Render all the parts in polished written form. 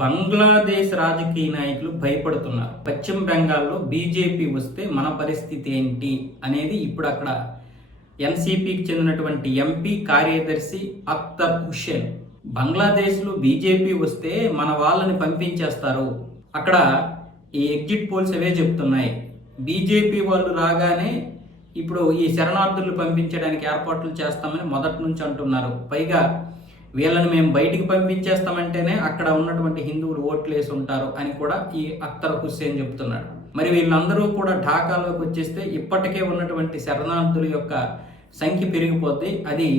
బంగ్లాదేశ్ రాజకీయ నాయకులు భయపడుతున్నారు. పశ్చిమ బెంగాల్లో బీజేపీ వస్తే మన పరిస్థితి ఏంటి అనేది ఇప్పుడు అక్కడ ఎన్సీపీకి చెందినటువంటి ఎంపీ కార్యదర్శి అఖ్తర్ హుస్సేన్ బంగ్లాదేశ్లో బీజేపీ వస్తే మన వాళ్ళని పంపించేస్తారు, అక్కడ ఈ ఎగ్జిట్ పోల్స్ అవే చెప్తున్నాయి. బీజేపీ వాళ్ళు రాగానే ఇప్పుడు ఈ శరణార్థులు పంపించడానికి ఏర్పాట్లు చేస్తామని మొదటి నుంచి అంటున్నారు. పైగా వీళ్ళని మేము బయటికి పంపించేస్తామంటేనే అక్కడ ఉన్నటువంటి హిందువులు ఓట్లేసి ఉంటారు అని కూడా ఈ అఖ్తర్ హుస్సేన్ చెప్తున్నాడు. మరి వీళ్ళందరూ కూడా ఢాకాలోకి వచ్చేస్తే ఇప్పటికే ఉన్నటువంటి శరణార్థుల యొక్క సంఖ్య పెరిగిపోద్ది, అది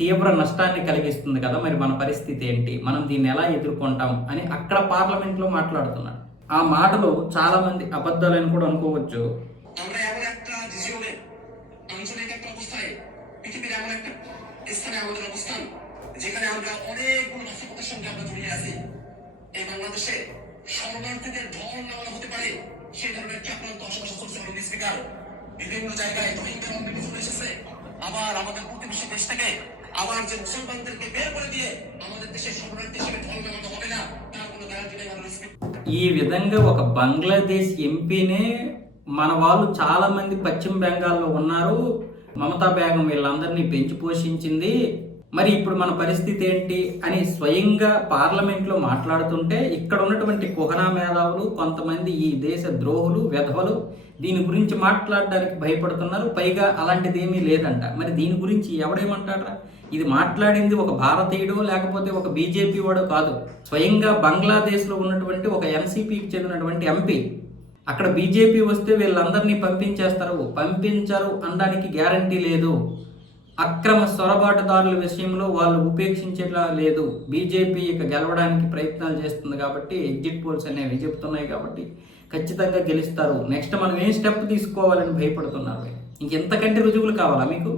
తీవ్ర నష్టాన్ని కలిగిస్తుంది కదా. మరి మన పరిస్థితి ఏంటి, మనం దీన్ని ఎలా ఎదుర్కొంటాం అని అక్కడ పార్లమెంట్లో మాట్లాడుతున్నాడు. ఆ మాటలు చాలా మంది అబద్ధాలని కూడా అనుకోవచ్చు. যেখানে আমরা অনেকগুলো নাশকতার সঙ্গে আমরা জড়িয়ে আছি, এই বাংলাদেশে শরণার্থীদের ঢল নেওয়া হতে পারে সেই ধরনের চক্রান্ত আশেপাশে চলছে। স্পিকার, বিভিন্ন জায়গায় রোহিঙ্গা অনেক চলে এসেছে, আবার আমাদের প্রতিবেশী দেশ থেকে আবার যে মুসলমানদেরকে বের করে দিয়ে আমাদের দেশে শরণার্থী হিসেবে ঢল নেওয়া হবে না, তার কোনো গ্যারান্টি নেই। ఈ విధంగా ఒక బంగ్లాదేశ్ ఎంపీనే మన వాళ్ళు చాలా మంది పశ్చిమ బెంగాల్లో ఉన్నారు, మమతా బేగం వీళ్ళందరినీ పెంచి పోషించింది, మరి ఇప్పుడు మన పరిస్థితి ఏంటి అని స్వయంగా పార్లమెంట్లో మాట్లాడుతుంటే ఇక్కడ ఉన్నటువంటి కుహనా మేధావులు, కొంతమంది ఈ దేశ ద్రోహులు, వెధవలు దీని గురించి మాట్లాడడానికి భయపడుతున్నారు. పైగా అలాంటిది ఏమీ లేదంట. మరి దీని గురించి ఎవడేమంటారా? ఇది మాట్లాడింది ఒక భారతీయుడో లేకపోతే ఒక బీజేపీ వాడో కాదు, స్వయంగా బంగ్లాదేశ్లో ఉన్నటువంటి ఒక ఎన్సీపీకి చెందినటువంటి ఎంపీ. అక్కడ బీజేపీ వస్తే వీళ్ళందరినీ పంపించరు అనడానికి గ్యారంటీ లేదు. అక్రమ సొరబాటుదారుల విషయంలో వాళ్ళు ఉపేక్షించేలా లేదు. బీజేపీ ఇక గెలవడానికి ప్రయత్నాలు చేస్తుంది కాబట్టి, ఎగ్జిట్ పోల్స్ అనేవి చెప్తున్నాయి కాబట్టి ఖచ్చితంగా గెలుస్తారు. నెక్స్ట్ మనం ఏం స్టెప్ తీసుకోవాలని భయపడుతున్నారు. ఇంకెంతకంటే రుజువులు కావాలా మీకు?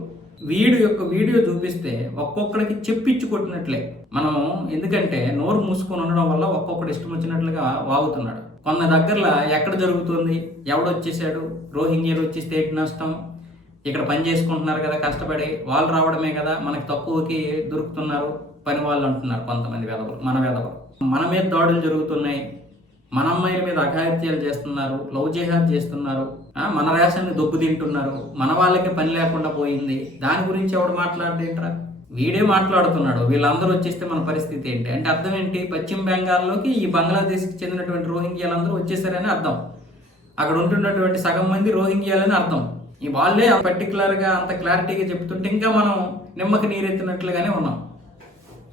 వీడియో చూపిస్తే ఒక్కొక్కడికి చెప్పించి కొట్టినట్లే మనం. ఎందుకంటే నోరు మూసుకొని ఉండడం వల్ల ఒక్కొక్కడు ఇష్టం వచ్చినట్లుగా వాగుతున్నాడు. కొన్న దగ్గరలో ఎక్కడ జరుగుతుంది, ఎవడొచ్చేసాడు, రోహింగ్యాలు వచ్చి స్టేట్ నష్టం, ఇక్కడ పని చేసుకుంటున్నారు కదా కష్టపడి, వాళ్ళు రావడమే కదా మనకి తక్కువకి దొరుకుతున్నారు పని వాళ్ళు అంటున్నారు కొంతమంది వెధవలు. మన మీద దాడులు జరుగుతున్నాయి, మన అమ్మాయిల మీద అఘాయిత్యాలు చేస్తున్నారు, లవ్ జిహాద్ చేస్తున్నారు, మన రేషన్ని దొబ్బు తింటున్నారు, మన వాళ్ళకి పని లేకుండా పోయింది. దాని గురించి ఎవడు మాట్లాడేంట్రా? వీడే మాట్లాడుతున్నాడు. వీళ్ళందరూ వచ్చేస్తే మన పరిస్థితి ఏంటి అంటే అర్థం ఏంటి? పశ్చిమ బెంగాల్లోకి ఈ బంగ్లాదేశ్కి చెందినటువంటి రోహింగ్యాలందరూ వచ్చేసారని అర్థం. అక్కడ ఉంటున్నటువంటి సగం మంది రోహింగ్యాలని అర్థం. ఈ వాళ్ళే పర్టికులర్గా అంత క్లారిటీగా చెప్తుంటే ఇంకా మనం నిమ్మకి నీరెత్తినట్లుగానే ఉన్నాం.